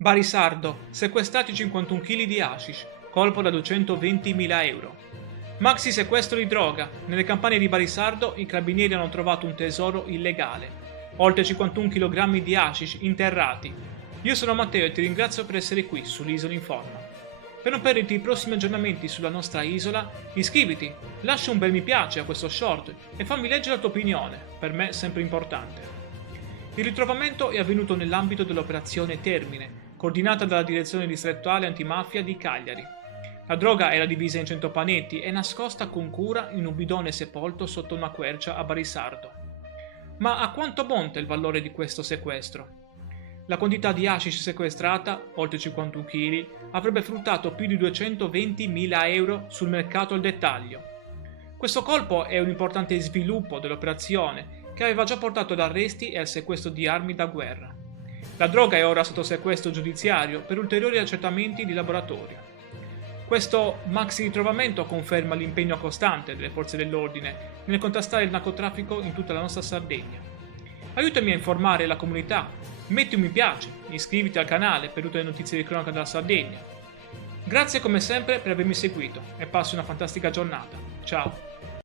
Barisardo, sequestrati 51 kg di hashish, colpo da 220.000 euro. Maxi sequestro di droga. Nelle campagne di Barisardo i carabinieri hanno trovato un tesoro illegale. Oltre 51 kg di hashish interrati. Io sono Matteo e ti ringrazio per essere qui sull'Isola Informa. Per non perderti i prossimi aggiornamenti sulla nostra isola, iscriviti, lascia un bel mi piace a questo short e fammi leggere la tua opinione, per me sempre importante. Il ritrovamento è avvenuto nell'ambito dell'operazione Termine, coordinata dalla Direzione Distrettuale Antimafia di Cagliari. La droga era divisa in 100 panetti e nascosta con cura in un bidone sepolto sotto una quercia a Barisardo. Ma a quanto monta il valore di questo sequestro? La quantità di hashish sequestrata, oltre 51 kg, avrebbe fruttato più di 220.000 euro sul mercato al dettaglio. Questo colpo è un importante sviluppo dell'operazione che aveva già portato ad arresti e al sequestro di armi da guerra. La droga è ora sotto sequestro giudiziario per ulteriori accertamenti di laboratorio. Questo maxi ritrovamento conferma l'impegno costante delle forze dell'ordine nel contrastare il narcotraffico in tutta la nostra Sardegna. Aiutami a informare la comunità, metti un mi piace, iscriviti al canale per tutte le notizie di cronaca della Sardegna. Grazie come sempre per avermi seguito e passi una fantastica giornata. Ciao!